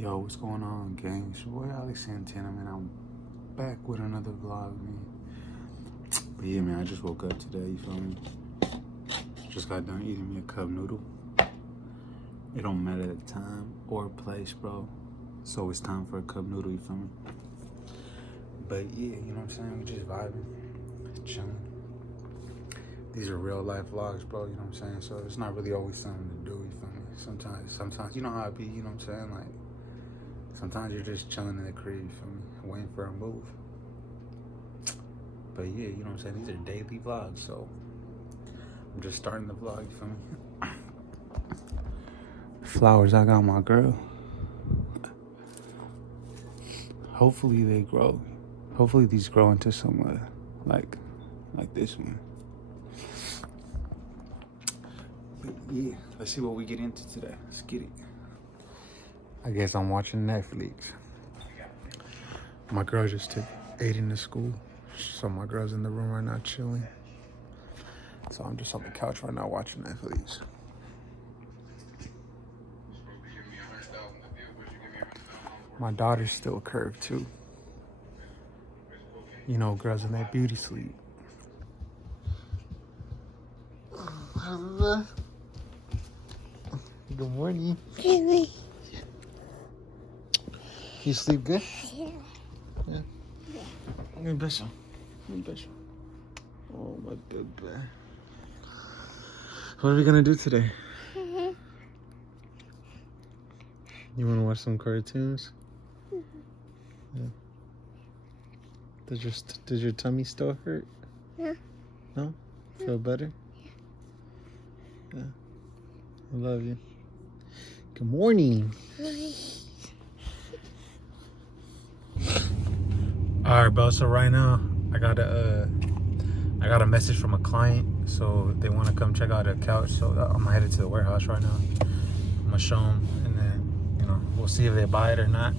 Yo, what's going on, gang? It's your boy Alex Santana, man. I'm back with another vlog, man. But yeah, man, I just woke up today, you feel me? Just got done eating me a cup noodle. It don't matter the time or place, bro. It's always time for a cup noodle, you feel me? But yeah, you know what I'm saying? We just vibing, chilling. These are real life vlogs, bro, you know what I'm saying? So it's not really always something to do, you feel me? Sometimes, you know how it be, you know what I'm saying? Like, sometimes you're just chilling in the crib, you feel me? Waiting for a move. But yeah, you know what I'm saying? These are daily vlogs, so I'm just starting the vlog, you feel me? Flowers I got my girl. Hopefully they grow. Hopefully these grow into some like this one. But yeah, let's see what we get into today. Let's get it. I guess I'm watching Netflix. My girl just took Aiden to school. So my girl's in the room right now chilling. So I'm just on the couch right now watching Netflix. My daughter's still curved too. You know, girls in that beauty sleep. Good morning. You sleep good? Yeah. Let me bet you. Oh, my baby. What are we gonna do today? You wanna watch some cartoons? Yeah. Does your tummy still hurt? Yeah. No? Feel better? Yeah. I love you. Good morning. All right, bro. So right now, I got a message from a client. So they want to come check out a couch. So I'm headed to the warehouse right now. I'm gonna show them, and then we'll see if they buy it or not.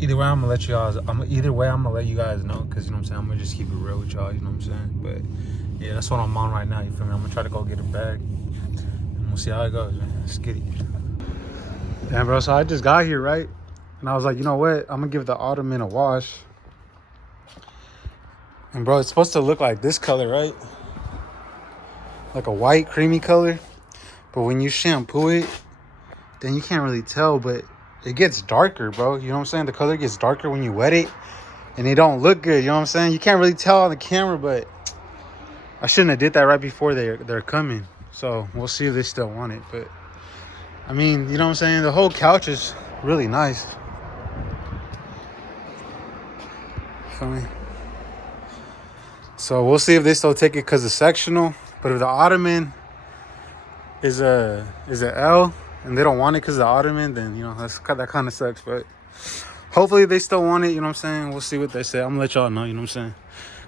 Either way, I'm gonna let you guys. I'm gonna let you guys know, cause you know what I'm saying. I'm gonna just keep it real with y'all. You know what I'm saying? But yeah, that's what I'm on right now. You feel me? I'm gonna try to go get a bag, and we'll see how it goes. Man. Let's get it. Damn, bro. So I just got here, right? And I was like, you know what? I'm gonna give the ottoman a wash. And bro, it's supposed to look like this color, right? Like a white, creamy color. But when you shampoo it, then you can't really tell, but it gets darker, bro. You know what I'm saying? The color gets darker when you wet it, and it don't look good. You know what I'm saying? You can't really tell on the camera, but I shouldn't have did that right before they're coming. So we'll see if they still want it. But I mean, you know what I'm saying? The whole couch is really nice. Feel me? So we'll see if they still take it because it's sectional. But if the ottoman is a L and they don't want it because of the ottoman, then that kind of sucks. But hopefully they still want it. You know what I'm saying? We'll see what they say. I'm gonna let y'all know. You know what I'm saying?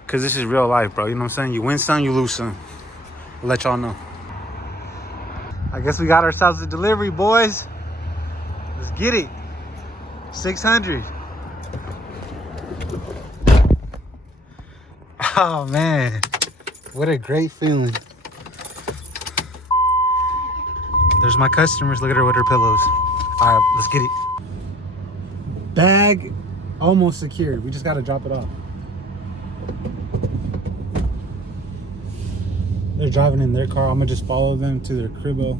Because this is real life, bro. You know what I'm saying? You win some, you lose some. I'll let y'all know. I guess we got ourselves a delivery, boys. Let's get it. 600. Oh man, what a great feeling. There's my customers. Look at her with her pillows. All right, let's get it. Bag almost secured. We just got to drop it off. They're driving in their car. I'm gonna just follow them to their cribbo.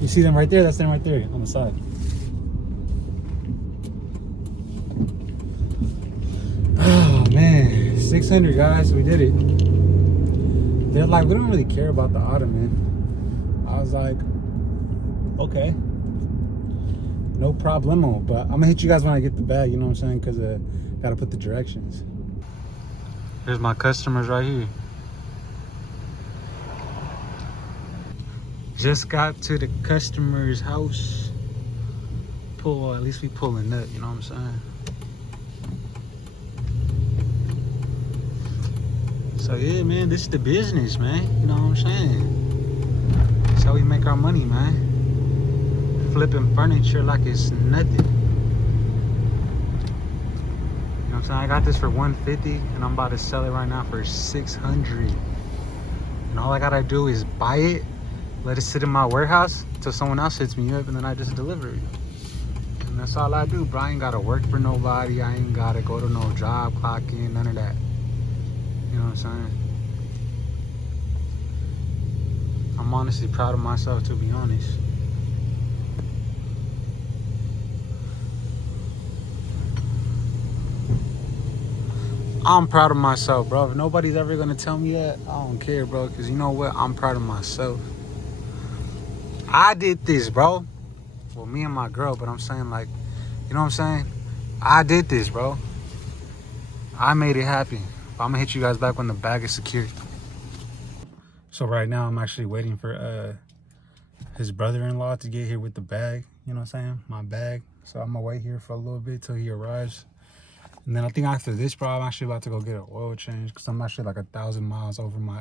You see them right there? That's them right there on the side. Oh man, 600 guys, we did it. They're like, we don't really care about the ottoman. I was like, okay, no problemo. But I'm gonna hit you guys when I get the bag. You know what I'm saying? Because gotta put the directions. There's my customers right here. Just got to the customer's house. At least we pulling up. You know what I'm saying? So yeah, man, this is the business, man. You know what I'm saying? That's how we make our money, man. Flipping furniture like it's nothing. You know what I'm saying? I got this for $150 and I'm about to sell it right now for $600. And all I gotta do is buy it let it sit in my warehouse until someone else hits me up, and then I just deliver it. And that's all I do, bro. I ain't gotta work for nobody. I ain't gotta go to no job, clock in, none of that. You know what I'm saying? I'm honestly proud of myself, to be honest. I'm proud of myself, bro. If nobody's ever gonna tell me that, I don't care, bro. Because you know what? I'm proud of myself. I did this, bro. Well, me and my girl, but I'm saying, like, you know what I'm saying? I did this, bro. I made it happen. I'm gonna hit you guys back when the bag is secured. So right now, I'm actually waiting for his brother-in-law to get here with the bag. You know what I'm saying? My bag. So I'm gonna wait here for a little bit till he arrives. And then I think after this, bro, I'm actually about to go get an oil change because I'm actually like 1,000 miles over my,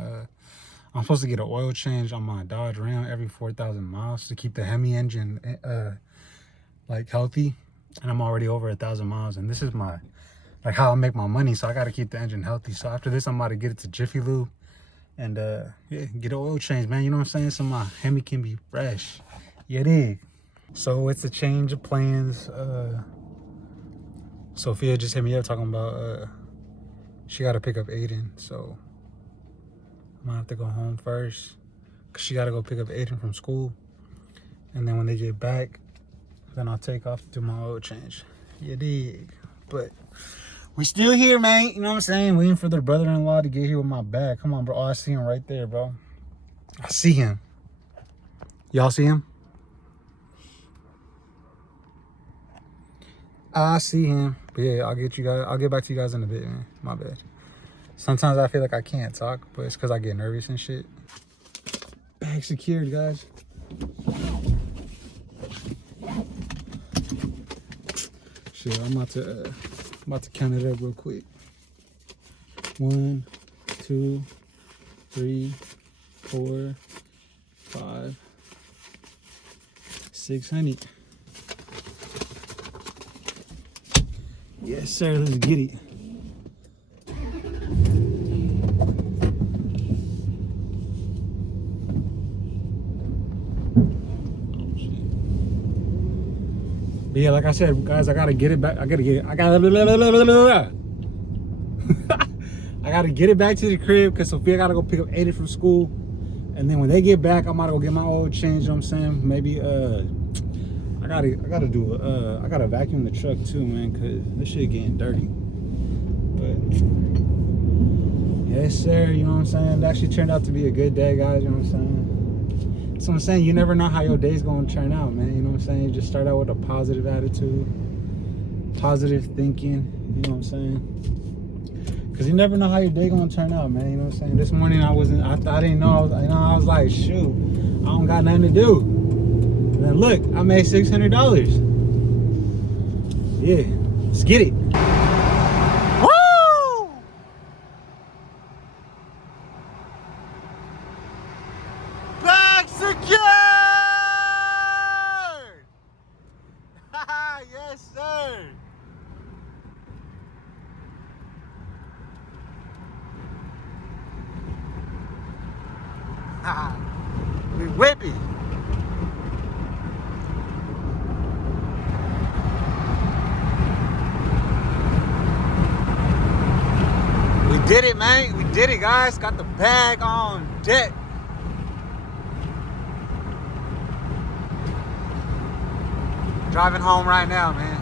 I'm supposed to get an oil change on my Dodge Ram every 4,000 miles to keep the Hemi engine, like healthy. And I'm already over 1,000 miles. And this is my, like how I make my money. So I got to keep the engine healthy. So after this, I'm about to get it to Jiffy Lube and, yeah, get an oil change, man. You know what I'm saying? So my Hemi can be fresh. Yeah, dig. So it's a change of plans. Sophia just hit me up talking about she got to pick up Aiden, so I'm gonna have to go home first because she got to go pick up Aiden from school, and then when they get back, then I'll take off to do my oil change. You dig? But we still here, man. You know what I'm saying? Waiting for their brother-in-law to get here with my bag. Come on, bro. Oh, I see him right there, bro. I see him. Y'all see him? I see him. But yeah, I'll get back to you guys in a bit, man. My bad. Sometimes I feel like I can't talk, but it's because I get nervous and shit. Bag secured, guys. Shit, I'm about to count it up real quick. 1, 2, 3, 4, 5, 600. Yes, sir. Let's get it. But yeah, like I said, guys, I gotta get it back. I gotta get it back to the crib because Sophia gotta go pick up Aiden from school, and then when they get back, I'm gonna go get my oil change. You know what I'm saying? Maybe I gotta vacuum the truck too, man, cause this shit getting dirty. But yes, sir. You know what I'm saying? It actually turned out to be a good day, guys. You know what I'm saying? So I'm saying you never know how your day's gonna turn out, man. You know what I'm saying? You just start out with a positive attitude, positive thinking. You know what I'm saying? Cause you never know how your day gonna turn out, man. You know what I'm saying? This morning I didn't know. I was like, shoot, I don't got nothing to do. And then look, I made $600. Yeah, let's get it. Woo! Bag secured! Yes, sir. We whipping. We did it, man. We did it, guys. Got the bag on deck. Driving home right now, man.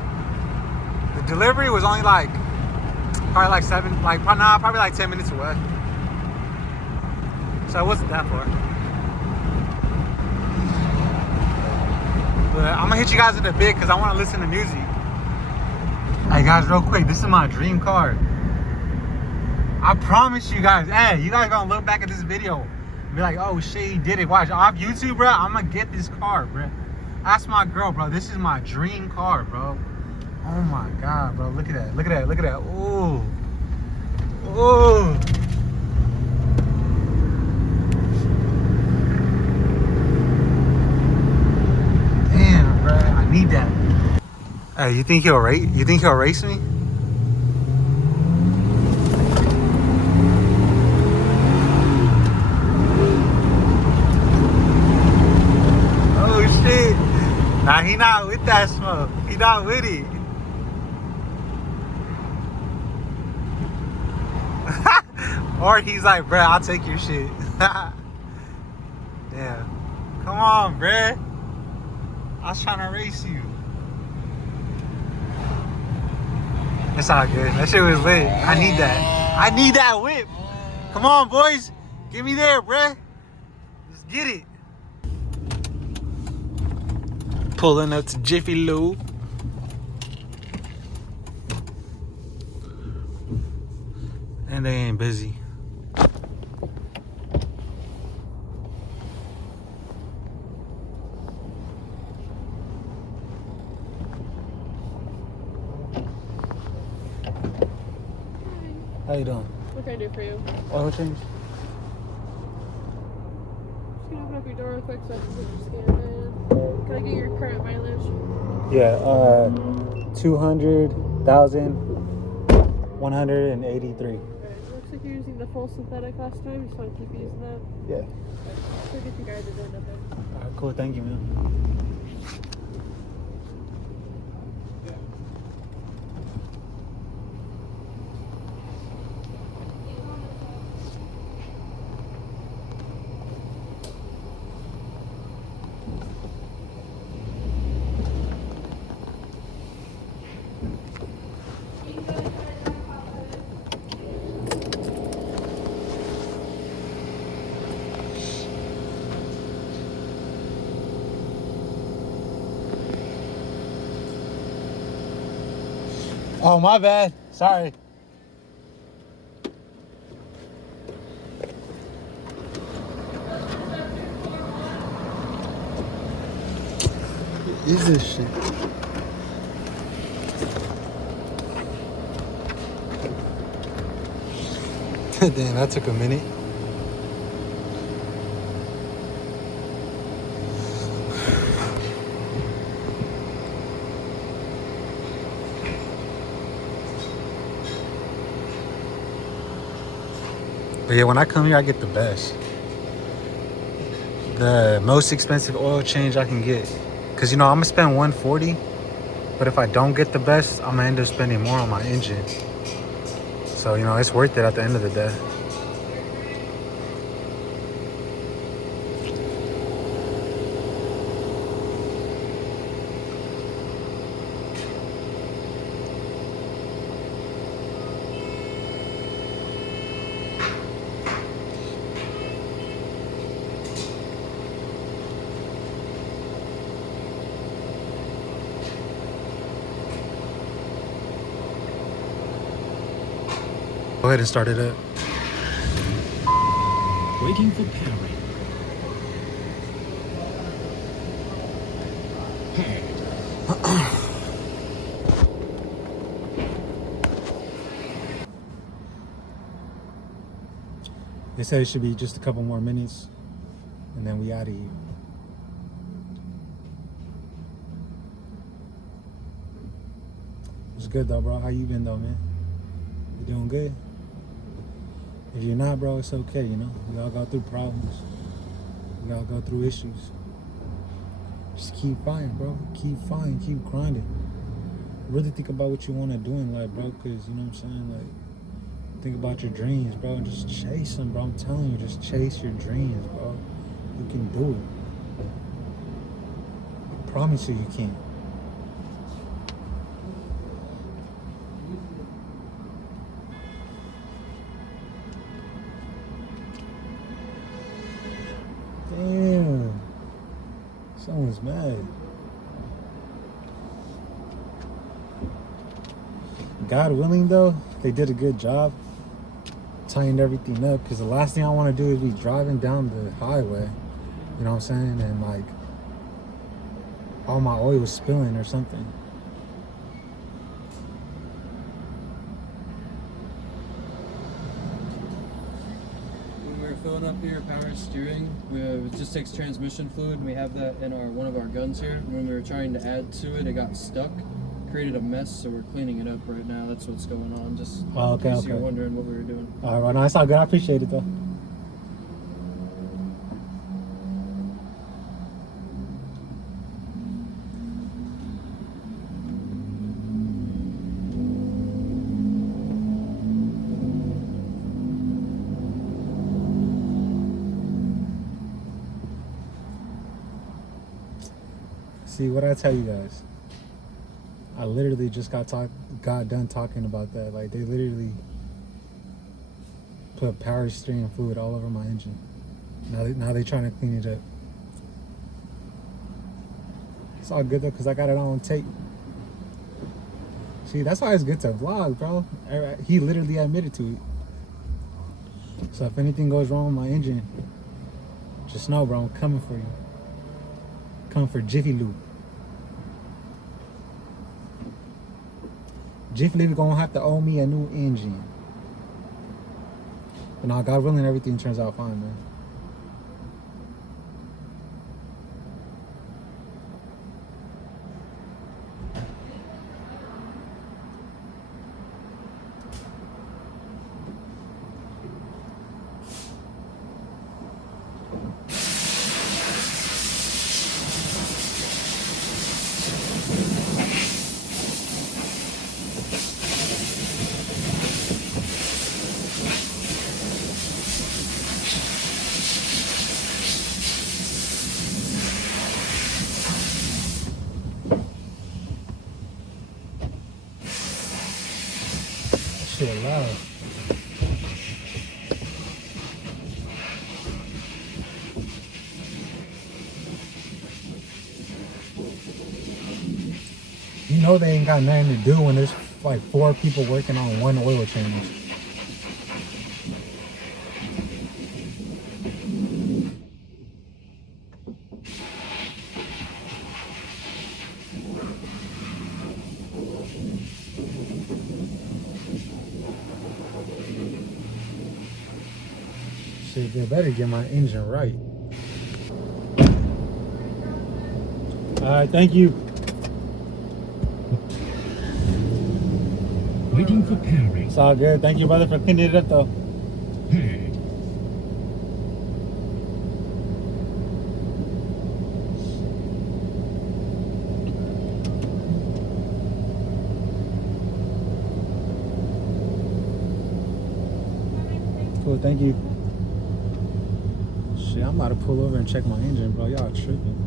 The delivery was only like, probably like 10 minutes away. So it wasn't that far. But I'm gonna hit you guys in a bit because I want to listen to music. Hey guys, real quick, this is my dream car. I promise you guys, hey, you guys gonna look back at this video and be like, oh shit, he did it. Watch, off YouTube, bro, I'm gonna get this car, bro. Ask my girl, bro. This is my dream car, bro. Oh my God, bro. Look at that. Look at that. Look at that. Ooh. Ooh. Damn, bro. I need that. Hey, you think he'll race me? Nah, he not with that smoke. He not with it. Or he's like, bruh, I'll take your shit. Damn. Come on, bruh. I was trying to race you. It's all good. That shit was lit. I need that. I need that whip. Come on, boys. Get me there, bruh. Let's get it. Pulling up to Jiffy Lube. And they ain't busy. How you doing? What can I do for you? Oil change? Just gonna open up your door real quick so I can put your scan in. Can I get your current mileage? Yeah, 200,183. Alright, looks like you're using the full synthetic last time. You just want to keep using that? Yeah. Okay. So get you guided in, okay? Alright, cool. Thank you, man. Oh, my bad. Sorry. What is this shit? Damn, that took a minute. But yeah, when I come here, I get the best. The most expensive oil change I can get. Cause you know, I'm gonna spend $140, but if I don't get the best, I'm gonna end up spending more on my engine. So, you know, it's worth it at the end of the day. Go ahead and start it up. Waiting for powering. They said it should be just a couple more minutes, and then we out of here. It's good though, bro. How you been though, man? You doing good? If you're not, bro, it's okay, you know? We all go through problems. We all go through issues. Just keep fighting, bro. Keep fighting, keep grinding. Really think about what you want to do in life, bro, because, you know what I'm saying? Like, think about your dreams, bro, and just chase them, bro. I'm telling you, just chase your dreams, bro. You can do it. I promise you, you can. Damn. Someone's mad. God willing, though, they did a good job tying everything up, because the last thing I want to do is be driving down the highway, you know what I'm saying, and like all my oil was spilling or something. When we're filling up here, power steering, it just takes transmission fluid, and we have that in one of our guns here. When we were trying to add to it, it got stuck, created a mess, so we're cleaning it up right now. That's what's going on. Just in case you're wondering what we were doing. All right, no, it's all good. I appreciate it though. See what I tell you guys. I literally just got done talking about that. Like, they literally put power steering fluid all over my engine. Now they trying to clean it up. It's all good though, cause I got it on tape. See, that's why it's good to vlog, bro. He literally admitted to it. So if anything goes wrong with my engine, just know, bro, I'm coming for you. Coming for Jiffy Lube. Jiffy Lube gonna have to owe me a new engine. But now, God willing, everything turns out fine, man. Shit loud. You know they ain't got nothing to do when there's like 4 people working on one oil change. Shit, they better get my engine right. Alright, thank you. Waiting for pairing. It's all good. Thank you, brother, for cleaning it up, though. Paired. Cool, thank you. Shit, I'm about to pull over and check my engine, bro. Y'all tripping.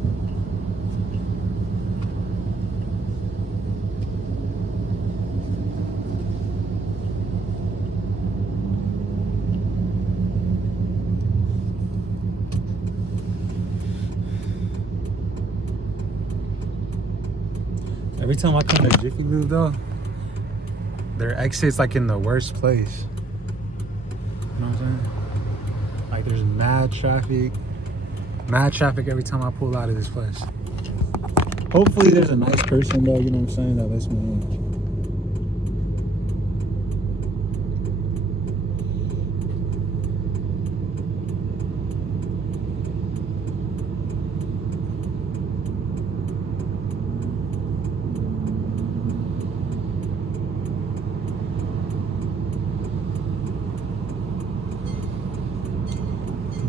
Every time I come to Jiffy Lube, though, their exit's like in the worst place. You know what I'm saying? Like, there's mad traffic every time I pull out of this place. Hopefully there's a nice person, though, you know what I'm saying, that lets me in.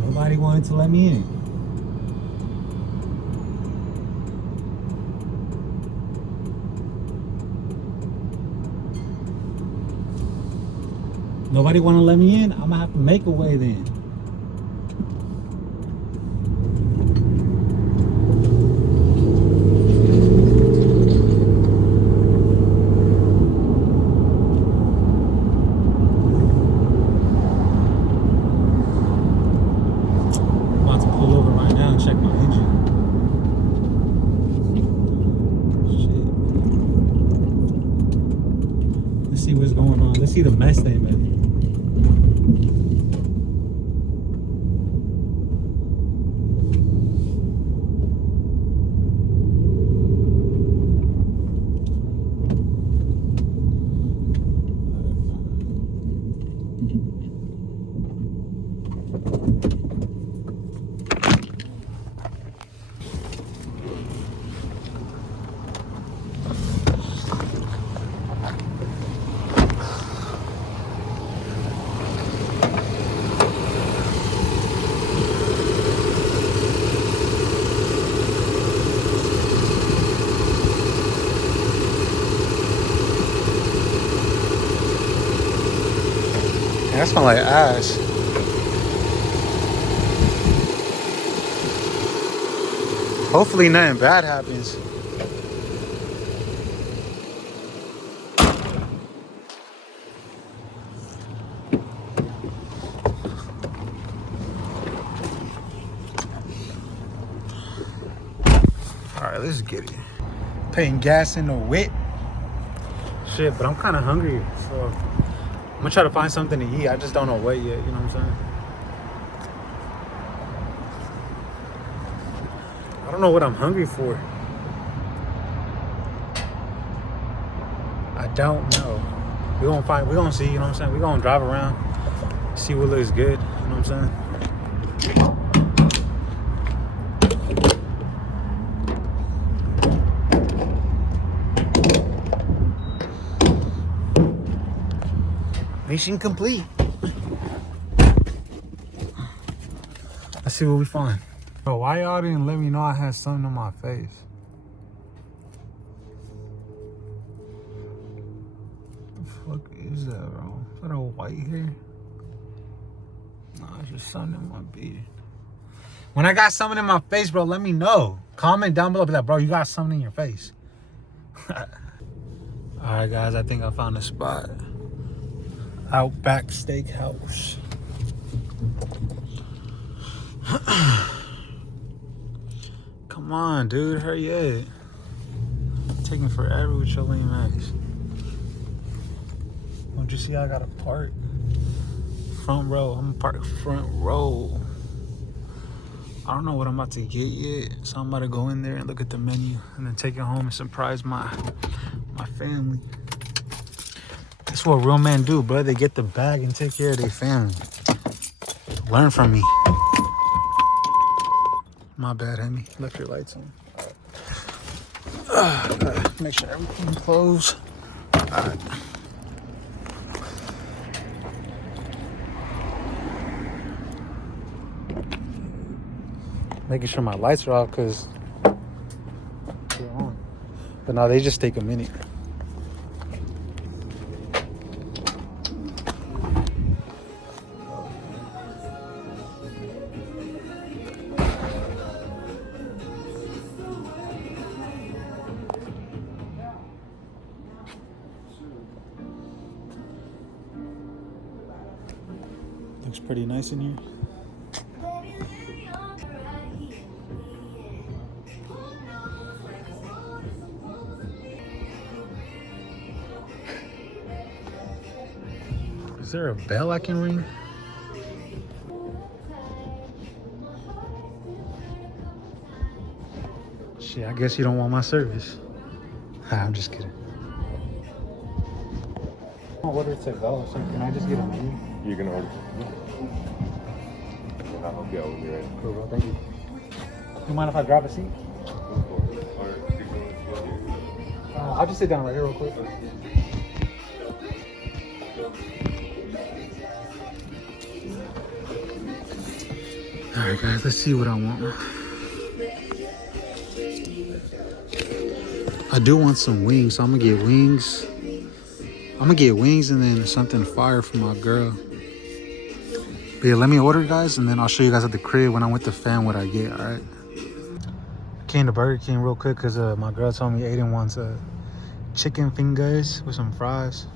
Nobody wanted to let me in. Nobody want to let me in? I'm gonna have to make a way then. Check my engine. Shit. Let's see what's going on. Let's see the mess they made. That smells like ash. Hopefully nothing bad happens. All right, let's get it. Putting gas in the whip. Shit, but I'm kind of hungry, so I'm gonna try to find something to eat. I just don't know what yet, you know what I'm saying? I don't know what I'm hungry for. I don't know. We're gonna see, you know what I'm saying? We're gonna drive around, see what looks good, you know what I'm saying? Mission complete. Let's see what we find. Bro, why y'all didn't let me know I had something on my face? What the fuck is that, bro? Is that a white hair? Nah, it's just something in my beard. When I got something in my face, bro, let me know. Comment down below, be like, bro, you got something in your face. Alright, guys, I think I found a spot. Outback Steakhouse. Come on, dude, hurry up. Taking forever with your lame ass. Don't you see I got a park? Front row. I'm gonna park front row. I don't know what I'm about to get yet, so I'm about to go in there and look at the menu and then take it home and surprise my family. That's what real men do, bro. They get the bag and take care of their family. Learn from me. My bad, Hemi. Left your lights on. Alright. Make sure everything closed. Alright. Making sure my lights are off because they're on. But no, they just take a minute. Looks pretty nice in here. Is there a bell I can ring? Shit, I guess you don't want my service. I'm just kidding. I want order to go, so can I just get a menu? You can order. I'll help you out when you're ready. Cool, bro, thank you. You mind if I grab a seat? I'll just sit down right here real quick. Alright guys, let's see what I want. I do want some wings, so I'm gonna get wings. I'm gonna get wings and then something fire for my girl. But yeah, let me order, guys, and then I'll show you guys at the crib when I'm with the fam what I get, alright? Came to Burger King real quick because my girl told me Aiden wants chicken fingers with some fries.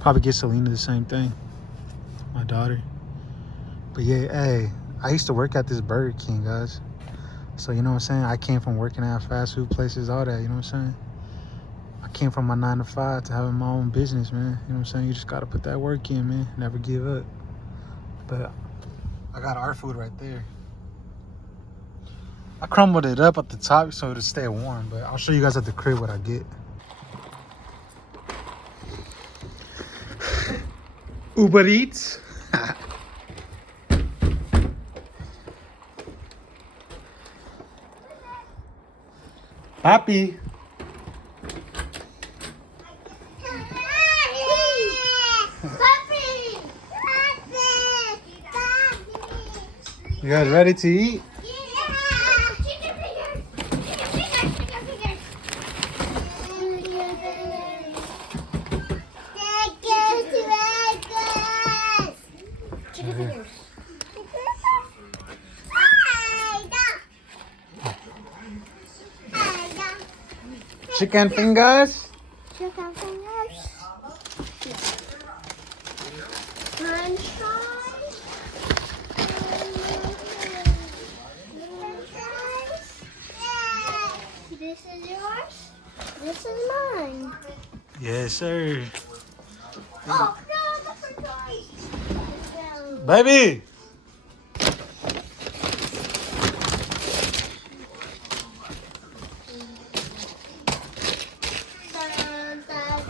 Probably get Selena the same thing, my daughter. But yeah, hey, I used to work at this Burger King, guys. So, you know what I'm saying? I came from working at fast food places, all that, you know what I'm saying? I came from my 9 to 5 to having my own business, man. You know what I'm saying? You just gotta put that work in, man. Never give up. But I got our food right there. I crumbled it up at the top so it'll stay warm, but I'll show you guys at the crib what I get. Uber Eats. Happy. You guys ready to eat? Chicken fingers. Chicken fingers. French fries. French fries. This is yours. This is mine. Yes, sir. Oh no, the French fries. Baby. Dun, dun, dun.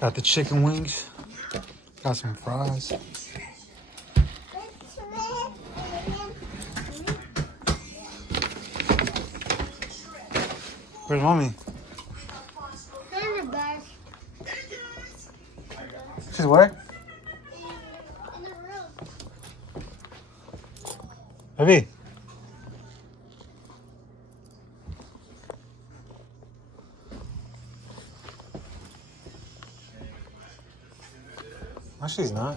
Got the chicken wings. Got some fries. Where's mommy? In the back. She's where? In the room. Baby. No, she's not.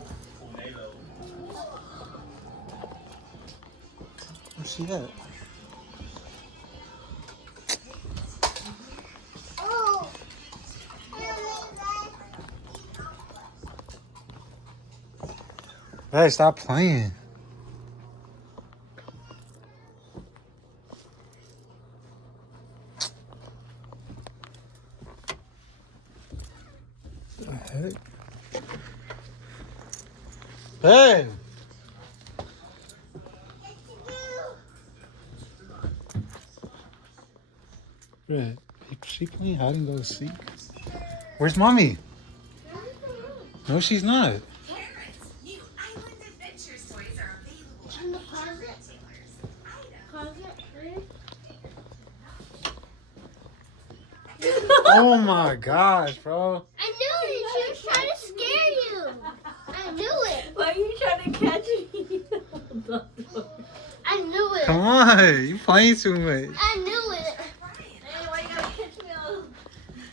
Where's she at? Oh. Hey, stop playing. What the heck? Hey! Red, she playing hide and go seek? Where's mommy? No, she's not. New Island Adventures toys are available In the at closet. retailers. Oh my gosh, bro. I knew it. She was trying to scare you. I knew it. Why are you trying to catch me? I knew it. Come on, you playing too much. I knew it. Hey, why you gotta catch me all?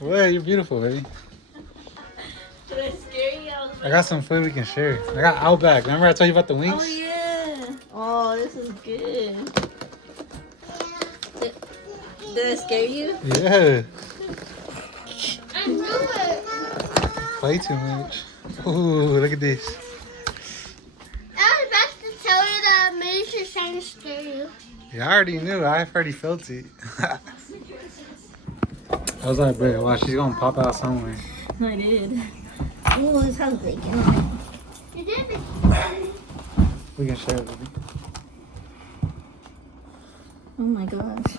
Well, you're beautiful, baby. Did I scare you? I got some food we can share. I got Outback. Remember I told you about the wings? Oh yeah. Oh, this is good. Did I scare you? Yeah. I knew it. Play too much. Ooh, look at this. I was about to tell you that maybe she's trying to scare you. Yeah, I already knew. I already felt it. I was like, bro, wow, she's gonna pop out somewhere. I did. Oh, this has bacon on it. You did it. We can share it, baby. Oh my gosh.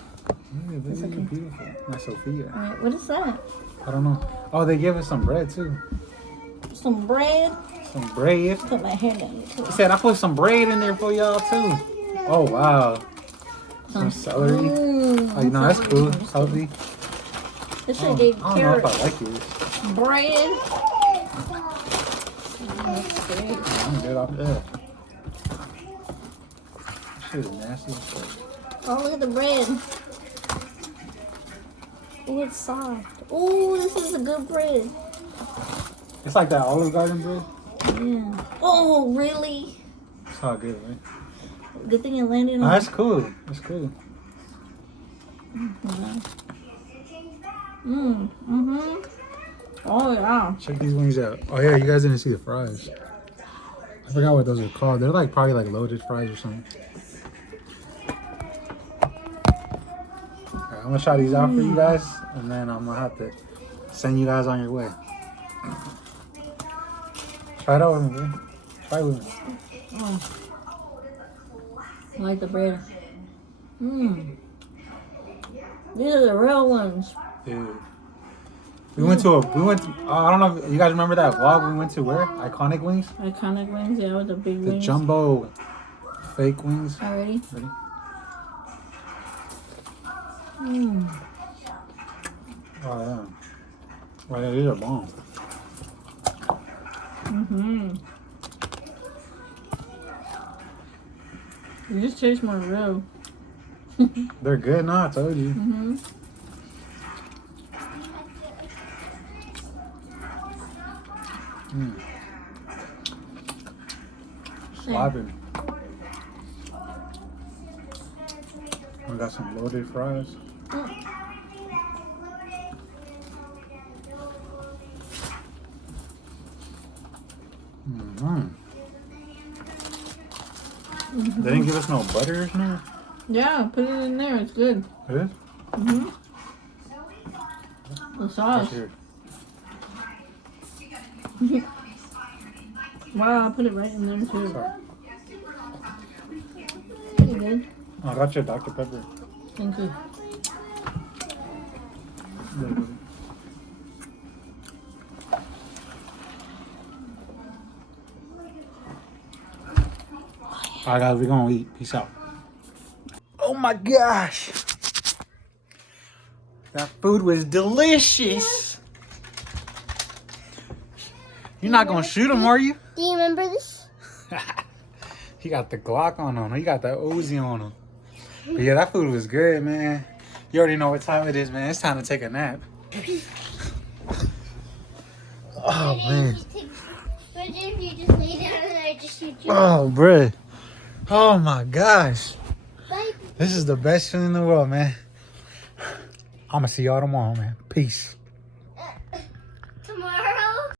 Yeah, baby, you're beautiful. My Sophia. Alright, what is that? I don't know. Oh, they gave us some bread too. Some bread? Some bread. Put my hair down. He said I put some bread in there for y'all too. Oh wow. Some celery. Oh, you know that's cool. Healthy. This Oh, should gave I don't know if carrot I like it. bread. That's great. I'm good off that. Shit is nasty as fuck. Oh, look at the bread. Oh, it's soft. Oh, this is a good bread. It's like that Olive Garden bread. Yeah. Oh, really? It's all good, right? Good thing it landed Oh, on. that's cool. That's cool. Mm-hmm. Oh, yeah. Check these wings out. Oh yeah, you guys didn't see the fries. I forgot what those are called. They're like probably like loaded fries or something. Alright, I'm gonna try these out for you guys, and then I'm gonna have to send you guys on your way. Try it out with me, bro. Try it with me. Oh. I like the bread. Mmm. These are the real ones. Dude. I don't know if you guys remember that vlog we went to where? Iconic Wings? Iconic wings, yeah, with the big The wings. jumbo fake wings. Already? Ready? Mmm. Oh yeah. Well, yeah, these are bomb. Mm-hmm. These taste more real. They're good now, I told you. Mm-hmm. Sloppy. We got some loaded fries. Mm-hmm. They didn't give us no butter or something? Yeah, put it in there. It's good. It is? Mm-hmm. The sauce. Here. Wow, I put it right in there too. Sorry. Pretty good. I got your Dr. Pepper. Thank you. Alright guys, we're gonna eat. Peace out. Oh my gosh. That food was delicious. You're not gonna shoot him, are you? Do you remember this? He got the Glock on him. He got the Uzi on him. But yeah, that food was good, man. You already know what time it is, man. It's time to take a nap. Oh, man. But if you just lay down and I just shoot you. Oh, bruh. Oh, my gosh. Bye. This is the best feeling in the world, man. I'm going to see y'all tomorrow, man. Peace.